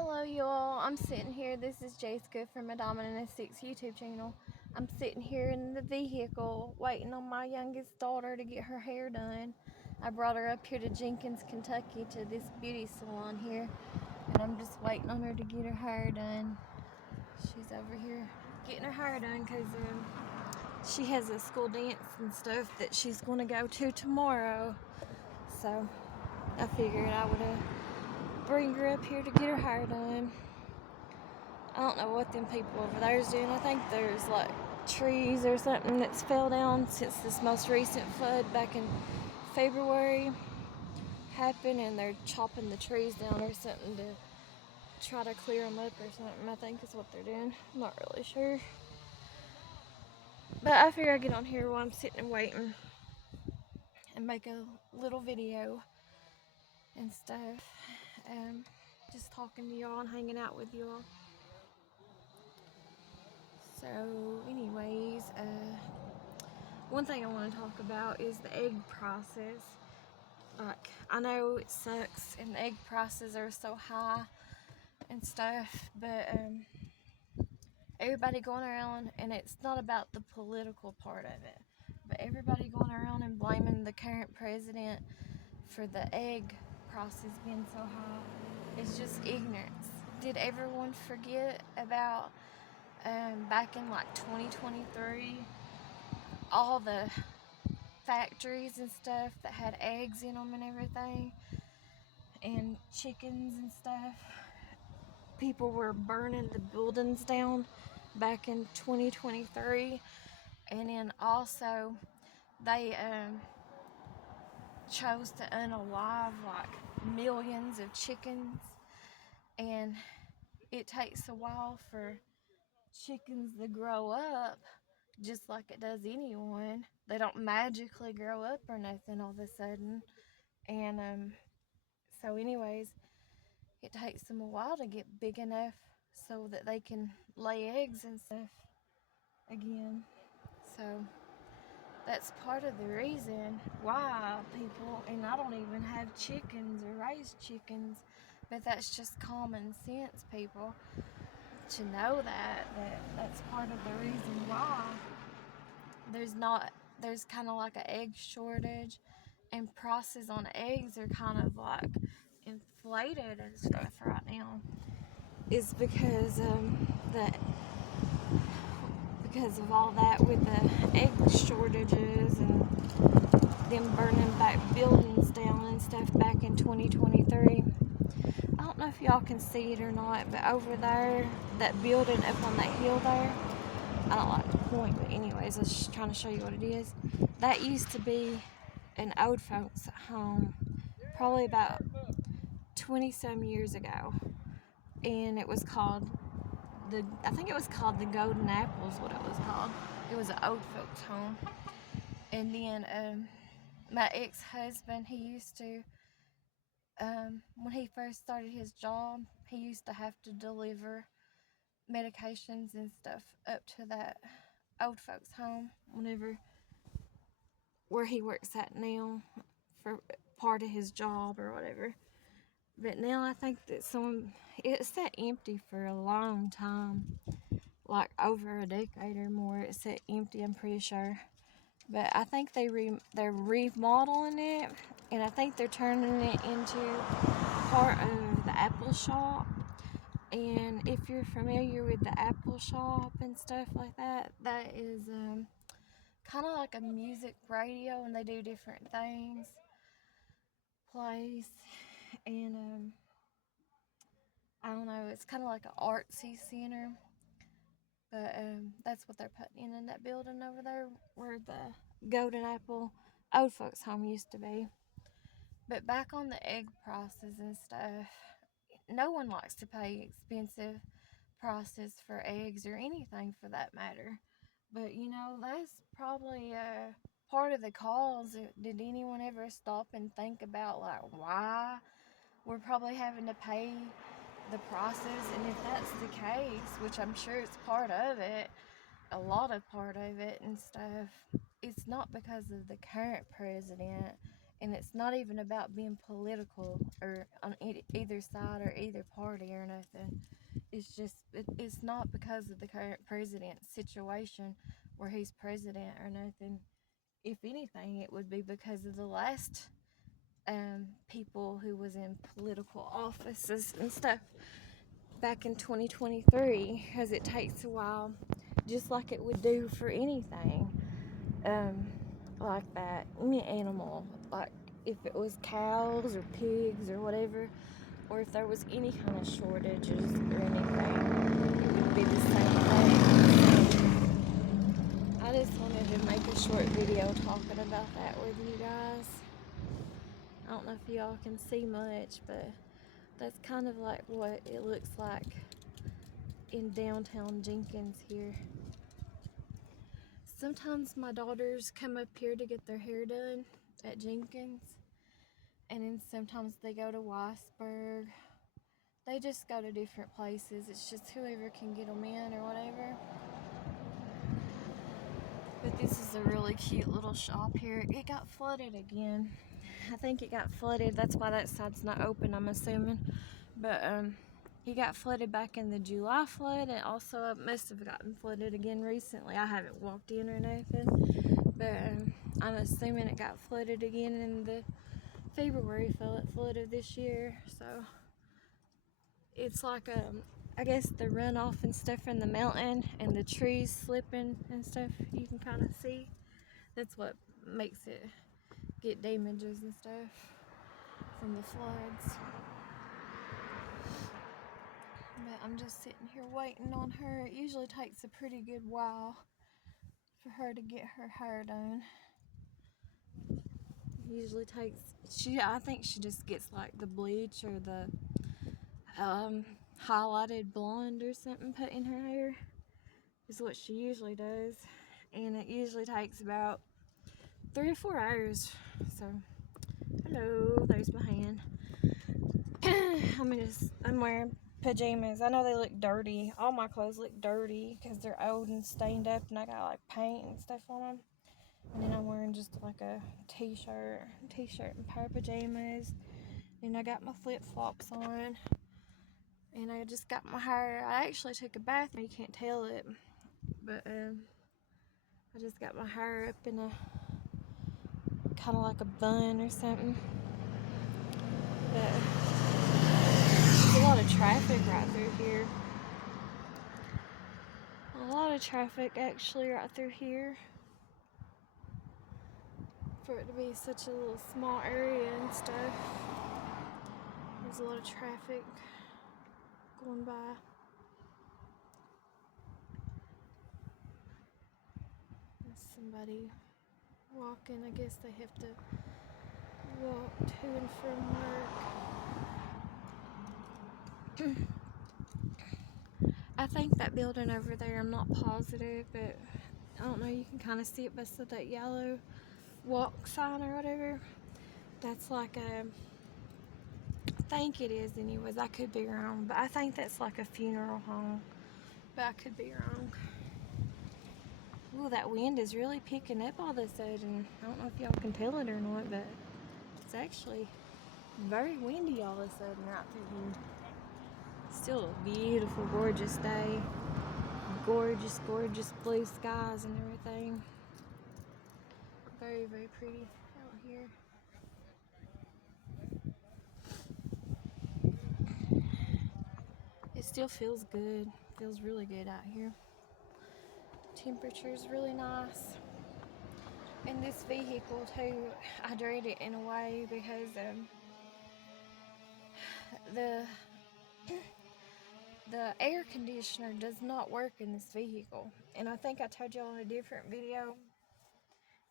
Hello y'all, I'm sitting here, this is Jessica from Madonna and a Six YouTube channel. I'm sitting here in the vehicle waiting on my youngest daughter to get her hair done. I brought her up here to Jenkins, Kentucky to this beauty salon here, and I'm just waiting on her to get her hair done. She's over here getting her hair done because she has a school dance and stuff that she's going to go to tomorrow. So I figured I would bring her up here to get her hair done. I don't know what them people over there is doing. I think there's like trees or something that's fell down since this most recent flood back in February happened, and they're chopping the trees down or something to try to clear them up or something. I think is what they're doing. I'm not really sure. But I figure I get on here while I'm sitting and waiting and make a little video and stuff. Just talking to y'all and hanging out with y'all. So anyways, one thing I want to talk about is the egg process. Like, I know it sucks and the egg prices are so high and stuff, but everybody going around, and it's not about the political part of it, but everybody going around and blaming the current president for the egg prices being so high. It's just ignorance. Did everyone forget about back in like 2023, all the factories and stuff that had eggs in them and everything, and chickens and stuff? People were burning the buildings down back in 2023, and then also they chose to unalive like millions of chickens, and it takes a while for chickens to grow up, just like it does anyone. They don't magically grow up or nothing all of a sudden. And so anyways, it takes them a while to get big enough so that they can lay eggs and stuff again. So that's part of the reason why people, and I don't even have chickens or raise chickens, but that's just common sense, people, to know that's part of the reason why there's kind of like an egg shortage, and prices on eggs are kind of like inflated and stuff right now, is because because of all that with the egg shortages and them burning back buildings down and stuff back in 2023. I don't know if y'all can see it or not, but over there, that building up on that hill there, I don't like to point, but anyways, I was just trying to show you what it is. That used to be an old folks home, probably about 20 some years ago, and it was called I think it was called the Golden Apples, what it was called. It was an old folks home. And then my ex-husband, he used to, when he first started his job, he used to have to deliver medications and stuff up to that old folks home where he works at now for part of his job or whatever. But now I think that it's sat empty for a long time, like over a decade or more. It's sat empty, I'm pretty sure. But I think they're remodeling it, and I think they're turning it into part of the Apple shop. And if you're familiar with the Apple shop and stuff like that, that is kind of like a music radio, and they do different things, place, and I don't know, it's kind of like an artsy center. But that's what they're putting in that building over there where the Golden Apple old folks home used to be. But back on the egg prices and stuff, no one likes to pay expensive prices for eggs or anything for that matter. But you know, that's probably part of the cause. Did anyone ever stop and think about like why we're probably having to pay the prices? And if that's the case, which I'm sure it's part of it, a lot of part of it and stuff, it's not because of the current president. And it's not even about being political or on either side or either party or nothing. It's just, it's not because of the current president's situation where he's president or nothing. If anything, it would be because of the last people who was in political offices and stuff back in 2023, because it takes a while, just like it would do for anything like that, any animal, like if it was cows or pigs or whatever, or if there was any kind of shortages or anything, it would be the same thing. I just wanted to make a short video talking about that with you guys. I don't know if y'all can see much, but that's kind of like what it looks like in downtown Jenkins here. Sometimes my daughters come up here to get their hair done at Jenkins, and then sometimes they go to Weisberg. They just go to different places. It's just whoever can get them in or whatever. But this is a really cute little shop here. It got flooded again. I think it got flooded. That's why that side's not open, I'm assuming. But it got flooded back in the July flood. It also must have gotten flooded again recently. I haven't walked in or nothing. But I'm assuming it got flooded again in the February flood of this year. So it's like I guess the runoff and stuff from the mountain and the trees slipping and stuff, you can kind of see. That's what makes it get damages and stuff from the floods. But I'm just sitting here waiting on her. It usually takes a pretty good while for her to get her hair done. It usually takes, I think she just gets like the bleach or the highlighted blonde or something put in her hair is what she usually does, and it usually takes about 3 or 4 hours. So hello, there's my hand. I'm wearing pajamas. I know they look dirty. All my clothes look dirty because they're old and stained up, and I got like paint and stuff on them. And then I'm wearing just like a t-shirt and pair of pajamas, and I got my flip-flops on, and I just got my hair. I actually took a bath. You can't tell it, but I just got my hair up in a kind of like a bun or something. But there's a lot of traffic right through here. A lot of traffic actually right through here. For it to be such a little small area and stuff, there's a lot of traffic going by. There's somebody walking. I guess they have to walk to and from work. I think that building over there, I'm not positive, but I don't know, you can kind of see it beside that yellow walk sign or whatever. That's like I think it is anyways, I could be wrong, but I think that's like a funeral home, but I could be wrong. Ooh, that wind is really picking up all of a sudden. I don't know if y'all can tell it or not, but it's actually very windy all of a sudden right through here. Still a beautiful, gorgeous day. Gorgeous, gorgeous blue skies and everything. Very, very pretty out here. It still feels good. Feels really good out here. Temperature's really nice. And this vehicle too, I dread it in a way because the air conditioner does not work in this vehicle. And I think I told y'all in a different video,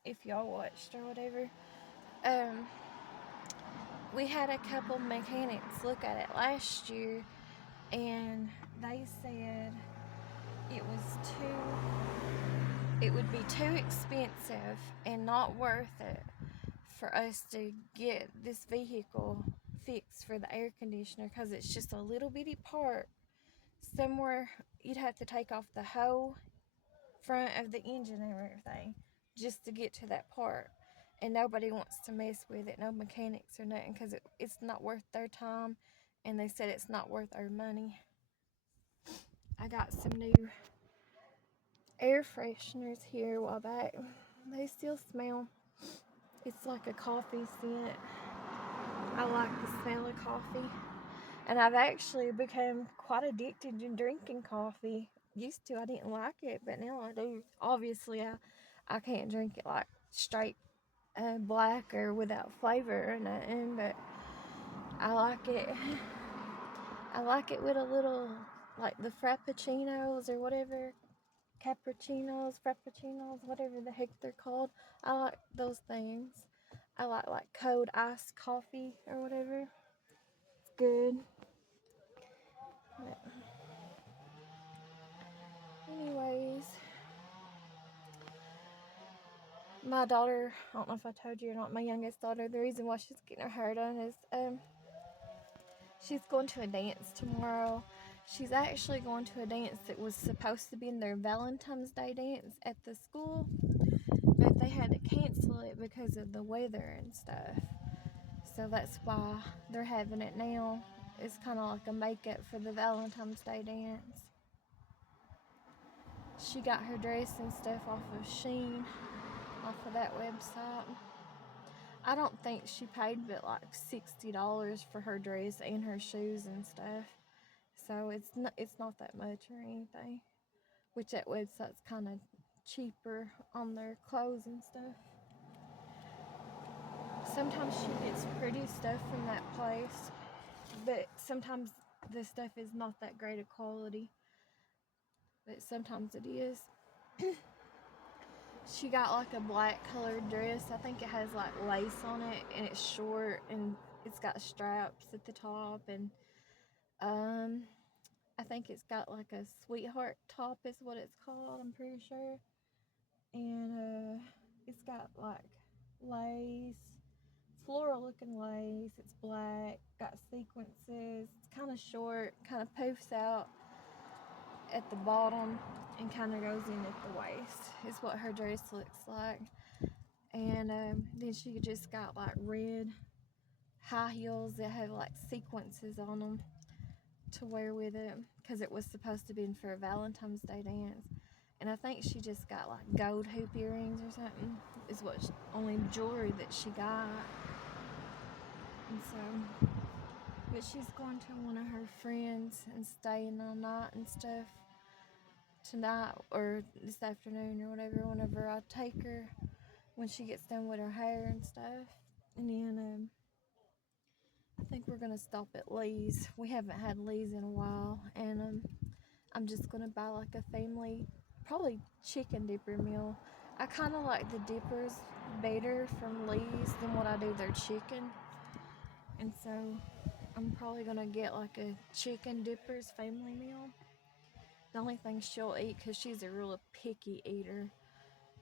if y'all watched or whatever, we had a couple mechanics look at it last year, and they said it would be too expensive and not worth it for us to get this vehicle fixed for the air conditioner, because it's just a little bitty part somewhere. You'd have to take off the whole front of the engine and everything just to get to that part. and nobody wants to mess with it, no mechanics or nothing, because it's not worth their time, and they said it's not worth our money. I got some new air fresheners here a while back. They still smell. It's like a coffee scent. I like the smell of coffee. And I've actually become quite addicted to drinking coffee. Used to, I didn't like it, but now I do. Obviously, I can't drink it like straight black or without flavor or nothing, but I like it. I like it with a little, like the frappuccinos or whatever, frappuccinos, whatever the heck they're called. I like those things. I like cold iced coffee or whatever. It's good. But anyways, my daughter, I don't know if I told you or not, my youngest daughter, the reason why she's getting her hair done is she's going to a dance tomorrow. She's actually going to a dance that was supposed to be in their Valentine's Day dance at the school, but they had to cancel it because of the weather and stuff. So that's why they're having it now. It's kind of like a makeup for the Valentine's Day dance. She got her dress and stuff off of Shein, off of that website. I don't think she paid but like $60 for her dress and her shoes and stuff. So it's not that much or anything. Which that website's kind of cheaper on their clothes and stuff. Sometimes she gets pretty stuff from that place, but sometimes the stuff is not that great of quality. But sometimes it is. She got like a black colored dress. I think it has like lace on it, and it's short, and it's got straps at the top, and I think it's got like a sweetheart top is what it's called, I'm pretty sure. And it's got like lace, floral looking lace. It's black, got sequences. It's kind of short, kind of poofs out at the bottom and kind of goes in at the waist. Is what her dress looks like. And then she just got like red high heels that have like sequences on them to wear with it, because it was supposed to be for a Valentine's Day dance. And I think she just got like gold hoop earrings or something, is what only jewelry that she got. And so, but she's going to one of her friends and staying all night and stuff tonight or this afternoon or whatever, whenever I take her, when she gets done with her hair and stuff. And then I think we're gonna stop at Lee's. We haven't had Lee's in a while, and I'm just gonna buy like a family, probably chicken dipper meal. I kind of like the dippers better from Lee's than what I do their chicken, and so I'm probably gonna get like a chicken dippers family meal. The only thing she'll eat, because she's a real picky eater,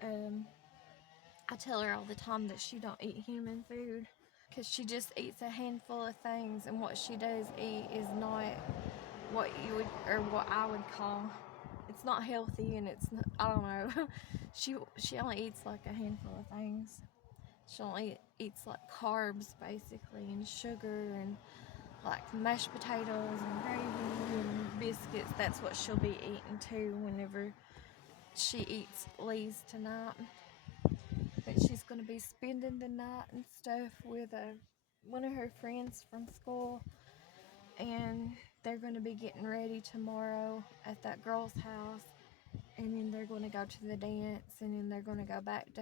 I tell her all the time that she don't eat human food, because she just eats a handful of things, and what she does eat is not what you would, or what I would call, it's not healthy, and it's not, I don't know. she only eats like a handful of things. She only eats like carbs basically, and sugar, and like mashed potatoes and gravy and biscuits. That's what she'll be eating too whenever she eats Lee's tonight. But she's going to be spending the night and stuff with one of her friends from school, and they're going to be getting ready tomorrow at that girl's house, and then they're going to go to the dance, and then they're going to go back to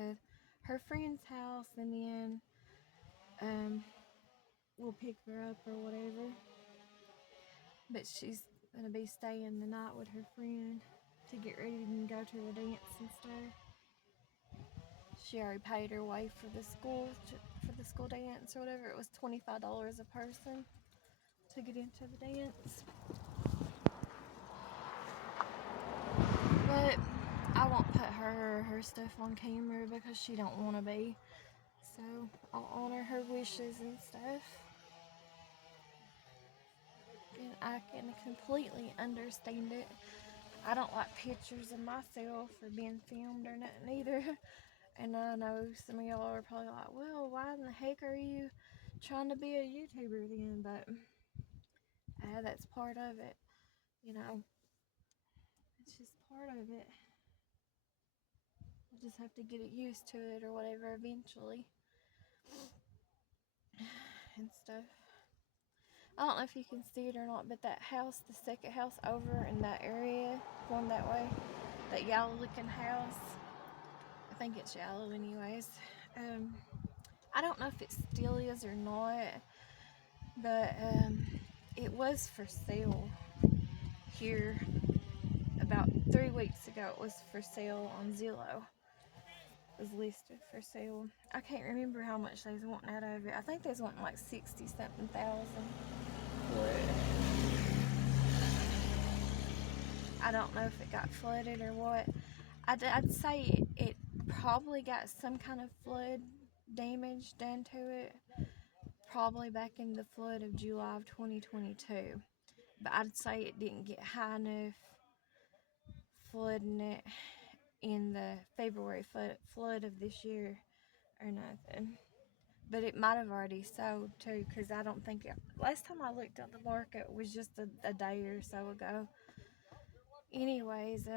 her friend's house, and then we'll pick her up or whatever. But she's going to be staying the night with her friend to get ready and go to the dance and stuff. She already paid her way for the school dance or whatever. It was $25 a person to get into the dance. But I won't put her stuff on camera because she don't want to be. So I'll honor her wishes and stuff. And I can completely understand it. I don't like pictures of myself or being filmed or nothing either. And I know some of y'all are probably like, well, why in the heck are you trying to be a YouTuber then? But that's part of it, you know. It's just part of it. We'll just have to get it used to it or whatever eventually and stuff. I don't know if you can see it or not, but that house, the second house over in that area, going that way, that yellow looking house, I think it's yellow anyways. I don't know if it still is or not, but it was for sale here about 3 weeks ago. It was for sale on Zillow. It was listed for sale. I can't remember how much they was wanting out of it. I think they was wanting like 60 something thousand for it. I don't know if it got flooded or what. I'd say it probably got some kind of flood damage done to it, probably back in the flood of July of 2022. But I'd say it didn't get high enough flooding it in the February flood of this year or nothing. But it might have already sold too, because I don't think it, last time I looked at the market was just a day or so ago. Anyways,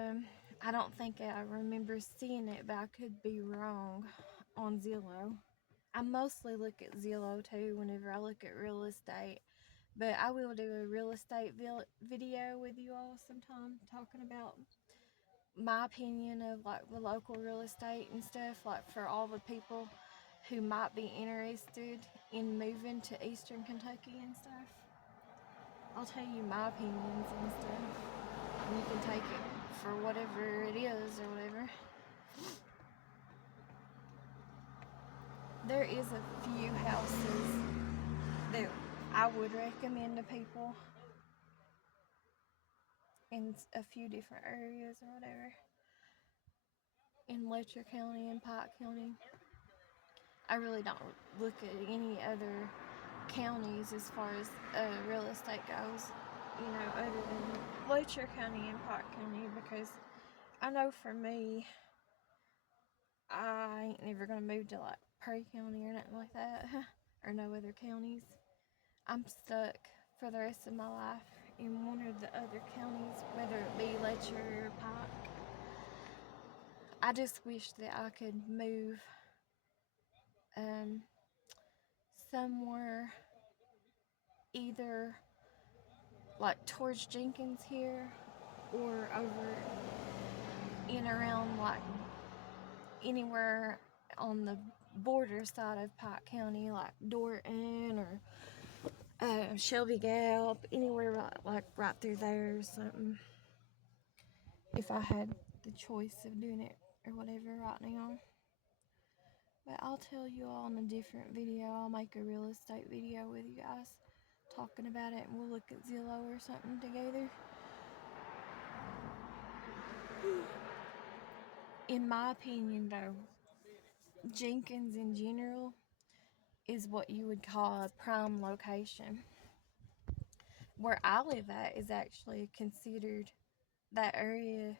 I don't think I remember seeing it, but I could be wrong on Zillow. I mostly look at Zillow too whenever I look at real estate, but I will do a real estate video with you all sometime talking about my opinion of like the local real estate and stuff, like for all the people who might be interested in moving to Eastern Kentucky and stuff. I'll tell you my opinions and stuff. And you can take it for whatever it is or whatever. There is a few houses that I would recommend to people in a few different areas or whatever. In Letcher County and Pike County. I really don't look at any other counties as far as real estate goes, you know, other than Letcher County and Pike County, because I know for me, I ain't never gonna move to like Prairie County or nothing like that, or no other counties. I'm stuck for the rest of my life in one of the other counties, whether it be Letcher or Pike. I just wish that I could move somewhere either like towards Jenkins here or over in around like anywhere on the border side of Pike County, like Dorton or Shelby Gap, anywhere right through there or something. If I had the choice of doing it or whatever right now. But I'll tell you all in a different video. I'll make a real estate video with you guys talking about it, and we'll look at Zillow or something together. In my opinion though, Jenkins in general is what you would call a prime location. Where I live at is actually considered, that area,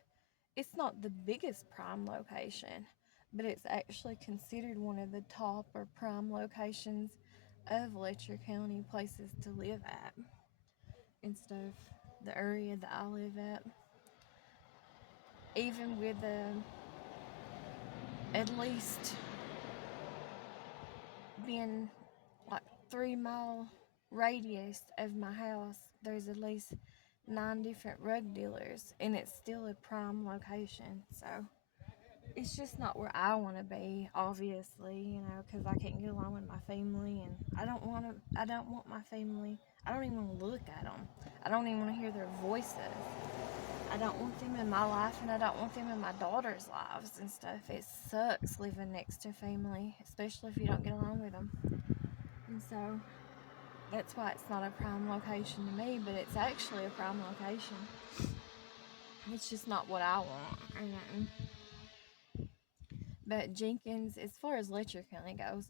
it's not the biggest prime location, but it's actually considered one of the top or prime locations of Letcher County places to live at and stuff. The area that I live at, even with at least being like 3 mile radius of my house, there's at least 9 different rug dealers, and it's still a prime location. So it's just not where I want to be, obviously, you know, because I can't get along with my family, and I don't want my family, I don't even want to look at them. I don't even want to hear their voices. I don't want them in my life, and I don't want them in my daughter's lives and stuff. It sucks living next to family, especially if you don't get along with them. And so that's why it's not a prime location to me, but it's actually a prime location. It's just not what I want. But Jenkins, as far as Letcher County goes,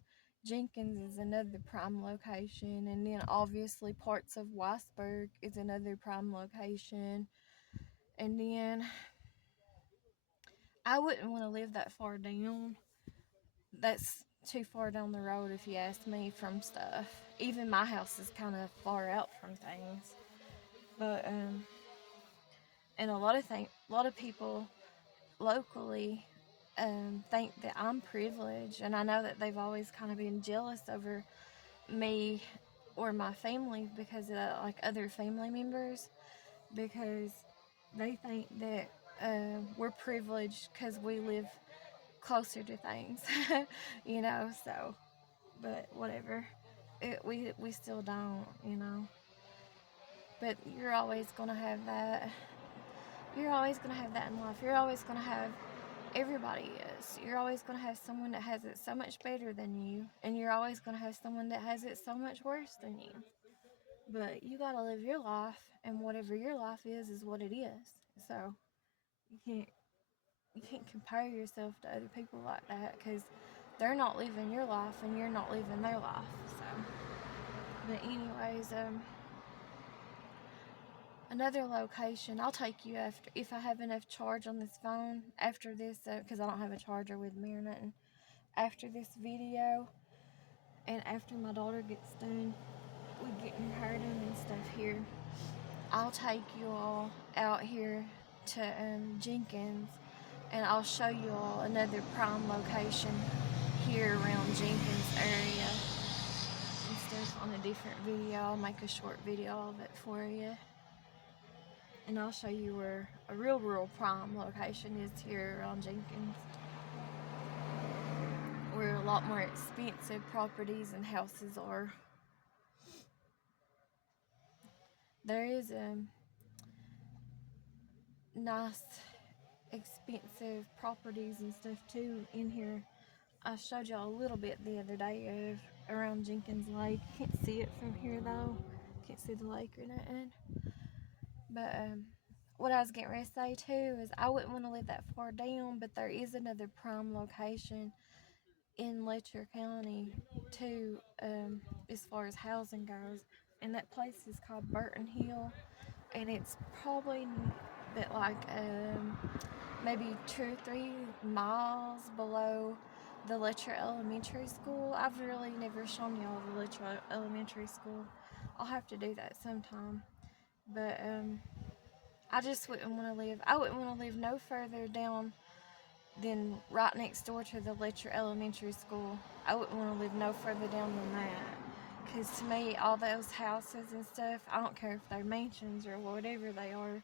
Jenkins is another prime location, and then obviously parts of Weisberg is another prime location. And then I wouldn't want to live that far down, that's too far down the road if you ask me from stuff. Even my house is kind of far out from things. But and a lot of people locally think that I'm privileged, and I know that they've always kind of been jealous over me or my family because of like other family members, because they think that we're privileged because we live closer to things, you know. So, but whatever, we still don't, you know. But you're always gonna have that. You're always gonna have that in life. You're always gonna have everybody is. You're always going to have someone that has it so much better than you, and you're always going to have someone that has it so much worse than you. But you got to live your life, and whatever your life is what it is. So you can't you can't compare yourself to other people like that, because they're not living your life and you're not living their life. So, but anyways, another location. I'll take you after if I have enough charge on this phone after this, because I don't have a charger with me or nothing. After this video, and after my daughter gets done with getting her done and stuff here, I'll take you all out here to Jenkins, and I'll show you all another prime location here around Jenkins area and stuff on a different video. I'll make a short video of it for you, and I'll show you where a real prime location is here around Jenkins, where a lot more expensive properties and houses are. There is nice, expensive properties and stuff too in here. I showed y'all a little bit the other day of around Jenkins Lake. Can't see it from here though. Can't see the lake or nothing. But what I was getting ready to say too is I wouldn't want to live that far down, but there is another prime location in Letcher County too, as far as housing goes, and that place is called Burton Hill, and it's probably that like maybe 2 or 3 miles below the Letcher Elementary School. I've really never shown y'all the Letcher Elementary School. I'll have to do that sometime. But I just wouldn't want to live. I wouldn't want to live no further down than right next door to the Letcher Elementary School. I wouldn't want to live no further down than that. Because to me, all those houses and stuff, I don't care if they're mansions or whatever they are,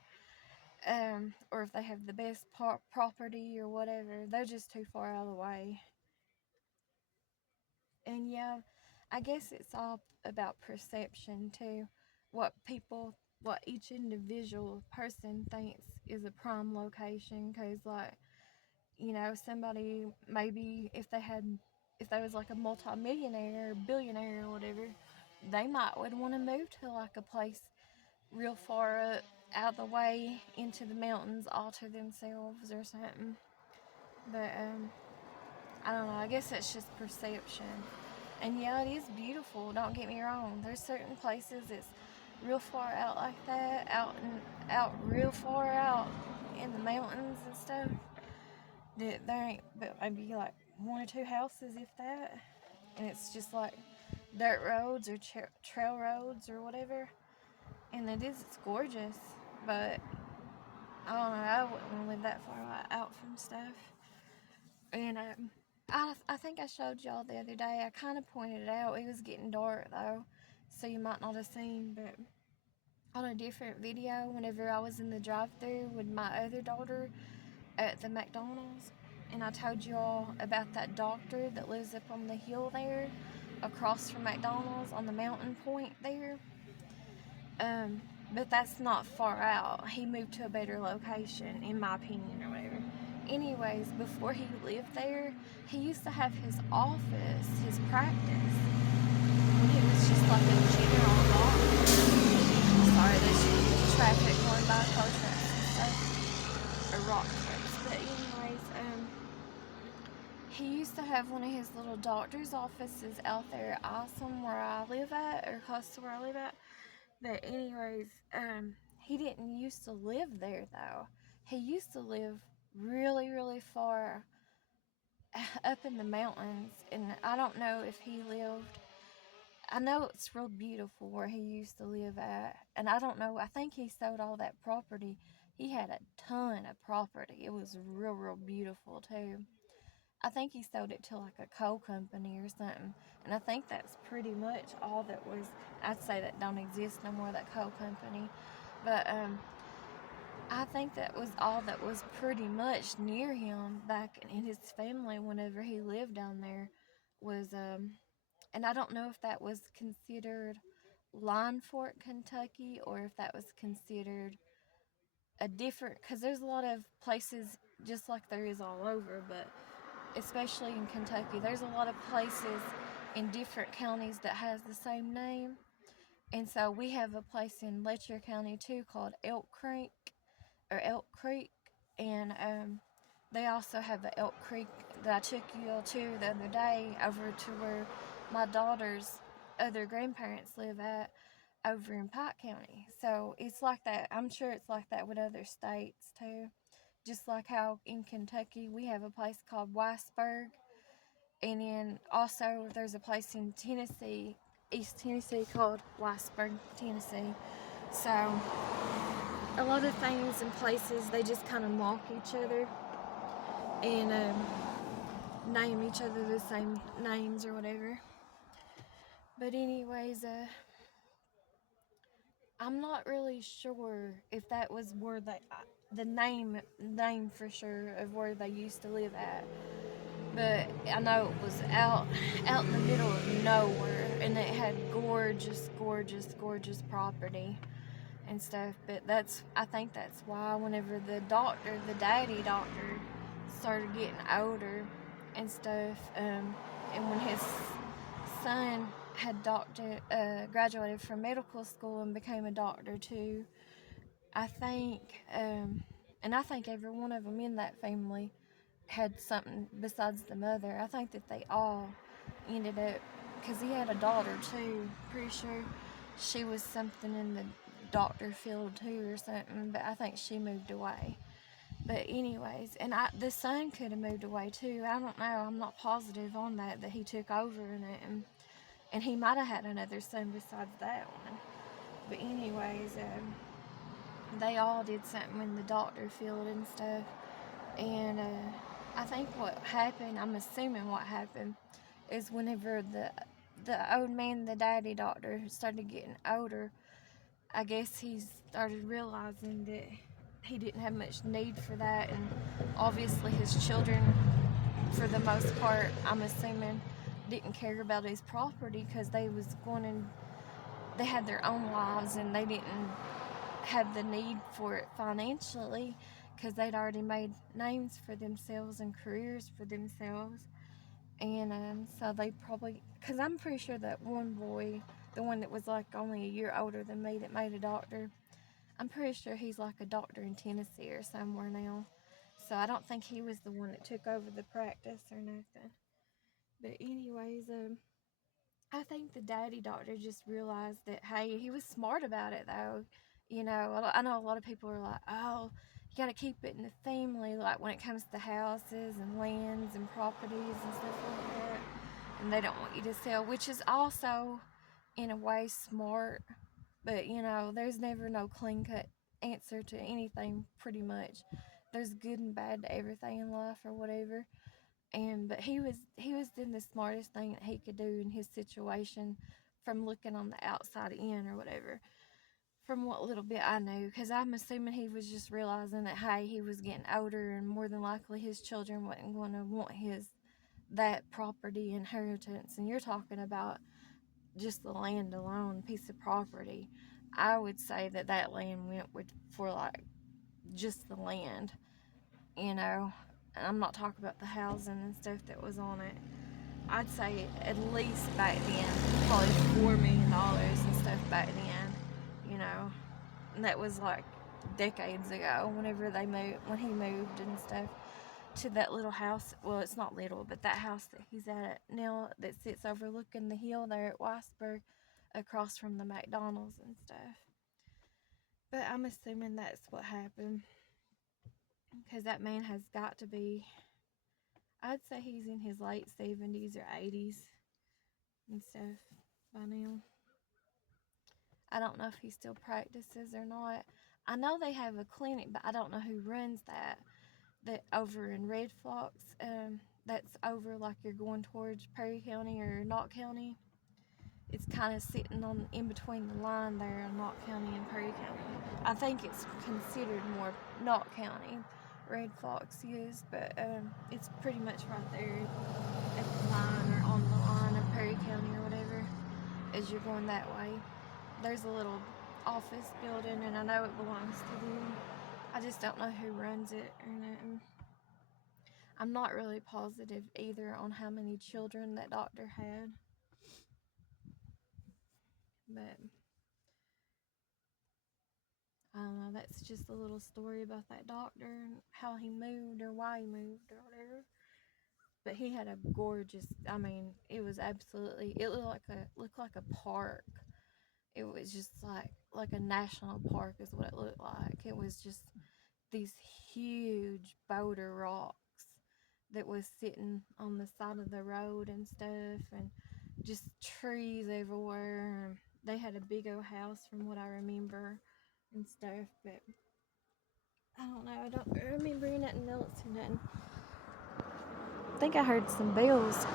or if they have the best property or whatever, they're just too far out of the way. And yeah, I guess it's all about perception too. What each individual person thinks is a prime location. Because, like, you know, somebody maybe if they was like a multi-millionaire or billionaire or whatever, they might would want to move to like a place real far up out of the way into the mountains all to themselves or something. But I don't know, I guess it's just perception. And yeah, it is beautiful, don't get me wrong. There's certain places that's real far out like that, out real far out in the mountains and stuff, that there ain't but maybe like 1 or 2 houses if that, and it's just like dirt roads or trail roads or whatever, and it's gorgeous, but I don't know, I wouldn't want to live that far out from stuff. And I think I showed y'all the other day, I kind of pointed it out. It was getting dark though, so you might not have seen, but on a different video, whenever I was in the drive-thru with my other daughter at the McDonald's, and I told you all about that doctor that lives up on the hill there, across from McDonald's on the mountain point there. But that's not far out. He moved to a better location, in my opinion, or whatever. Anyways, before he lived there, he used to have his office, his practice, when he was just like a general doctor. Sorry, there's traffic going by, car trucks and stuff, or rock trucks. But anyways, he used to have one of his little doctor's offices out there at Awesome, where I live at, or close to where I live at. But anyways, he didn't used to live there though. He used to live really far up in the mountains, and I don't know if he lived. I know it's real beautiful where he used to live at, and I don't know. I think he sold all that property. He had a ton of property. It was real beautiful too. I think he sold it to like a coal company or something, and I think that's pretty much all that was. I'd say that don't exist no more. That coal company, but I think that was all that was pretty much near him back in his family whenever he lived down there was and I don't know if that was considered Line Fort, Kentucky, or if that was considered a different, because there's a lot of places just like there is all over, but especially in Kentucky, there's a lot of places in different counties that has the same name. And so we have a place in Letcher County too called Elk Creek, and they also have the Elk Creek that I took you all to the other day over to where my daughter's other grandparents live at over in Pike County. So it's like that. I'm sure it's like that with other states too. Just like how in Kentucky we have a place called Weisberg, and then also there's a place in Tennessee, East Tennessee, called Weisberg, Tennessee. So a lot of things and places they just kind of mock each other and name each other the same names or whatever. But anyways, I'm not really sure if that was where the name for sure of where they used to live at. But I know it was out in the middle of nowhere, and it had gorgeous property and stuff. But I think that's why whenever the daddy doctor, started getting older and stuff, and when his son had graduated from medical school and became a doctor too, I think, and I think every one of them in that family had something besides the mother. I think that they all ended up, because he had a daughter too. Pretty sure she was something in the doctor field too or something, but I think she moved away. But anyways, and the son could have moved away too. I don't know. I'm not positive on that he took over and he might have had another son besides that one. But anyways, they all did something in the doctor field and stuff. And I think what happened, I'm assuming what happened, is whenever the old man, the daddy doctor, started getting older, I guess he started realizing that he didn't have much need for that, and obviously his children, for the most part, I'm assuming, didn't care about his property because they had their own lives and they didn't have the need for it financially because they'd already made names for themselves and careers for themselves. And so they probably, because I'm pretty sure that one boy, the one that was like only a year older than me that made a doctor, I'm pretty sure he's like a doctor in Tennessee or somewhere now. So I don't think he was the one that took over the practice or nothing. But anyways, I think the daddy doctor just realized that, hey, he was smart about it though. You know, I know a lot of people are like, oh, you gotta keep it in the family, like when it comes to houses and lands and properties and stuff like that. And they don't want you to sell, which is also, in a way, smart. But, you know, there's never no clean cut answer to anything, pretty much. There's good and bad to everything in life or whatever. But he was doing the smartest thing that he could do in his situation from looking on the outside in or whatever. From what little bit I knew, because I'm assuming he was just realizing that, hey, he was getting older and more than likely his children wasn't going to want that property inheritance. And you're talking about just the land alone, piece of property. I would say that land went for like just the land, you know. And I'm not talking about the housing and stuff that was on it. I'd say at least back then, probably $4 million and stuff back then, you know. And that was like decades ago. When he moved and stuff to that little house. Well, it's not little, but that house that he's at now that sits overlooking the hill there at Weisberg, across from the McDonald's and stuff. But I'm assuming that's what happened, because that man has got to be I'd say he's in his late 70s or 80s and stuff by now. I don't know if he still practices or not. I know they have a clinic, but I don't know who runs that. That over in Red Fox, that's over like you're going towards Perry County or Knott County. It's kind of sitting on in between the line there in Knott County and Perry County. I think it's considered more Knott County, Red Fox is, but it's pretty much right there at the line or on the line of Perry County or whatever as you're going that way. There's a little office building, and I know it belongs to them. I just don't know who runs it or nothing. I'm not really positive either on how many children that doctor had. But I don't know, that's just a little story about that doctor and how he moved or why he moved or whatever. But he had a gorgeous, I mean, it was absolutely, it looked like a park. It was just like a national park is what it looked like. It was just these huge boulder rocks that was sitting on the side of the road and stuff, and just trees everywhere. They had a big old house from what I remember and stuff, but I don't know, I don't remember nothing else or nothing. I think I heard some bells.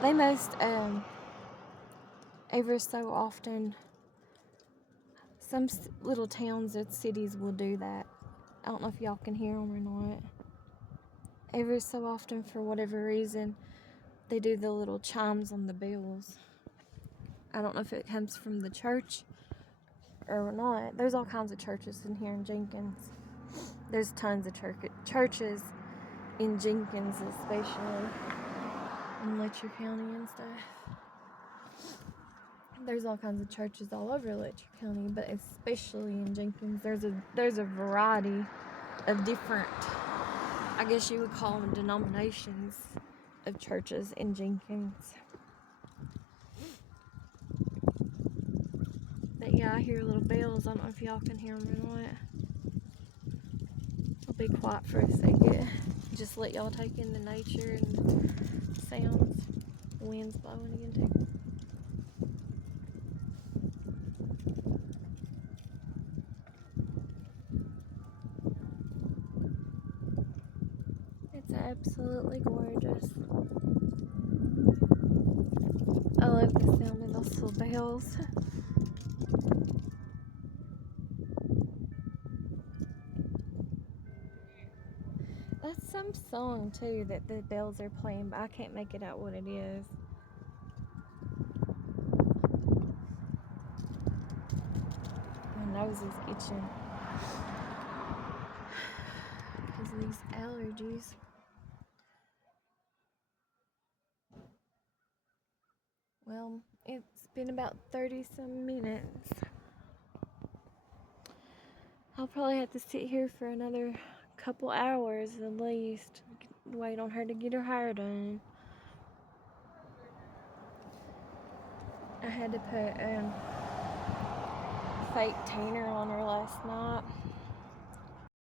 They must ever so often, some little towns or cities will do that. I don't know if y'all can hear them or not. Every so often, for whatever reason, they do the little chimes on the bells. I don't know if it comes from the church or not. There's all kinds of churches in here in Jenkins. There's tons of churches in Jenkins, especially in Letcher County and stuff. There's all kinds of churches all over Letcher County, but especially in Jenkins, there's a variety of different, I guess you would call them, denominations of churches in Jenkins. But yeah, I hear little bells. I don't know if y'all can hear them or not. I'll be quiet for a second. Just let y'all take in the nature and the sounds. The wind's blowing again too. It's absolutely gorgeous. I love the sound of those little bells. That's some song too that the bells are playing, but I can't make it out what it is. My nose is itching because of these allergies. Well, it's been about 30 some minutes. I'll probably have to sit here for another couple hours at least. Wait on her to get her hair done. I had to put fake tanner on her last night.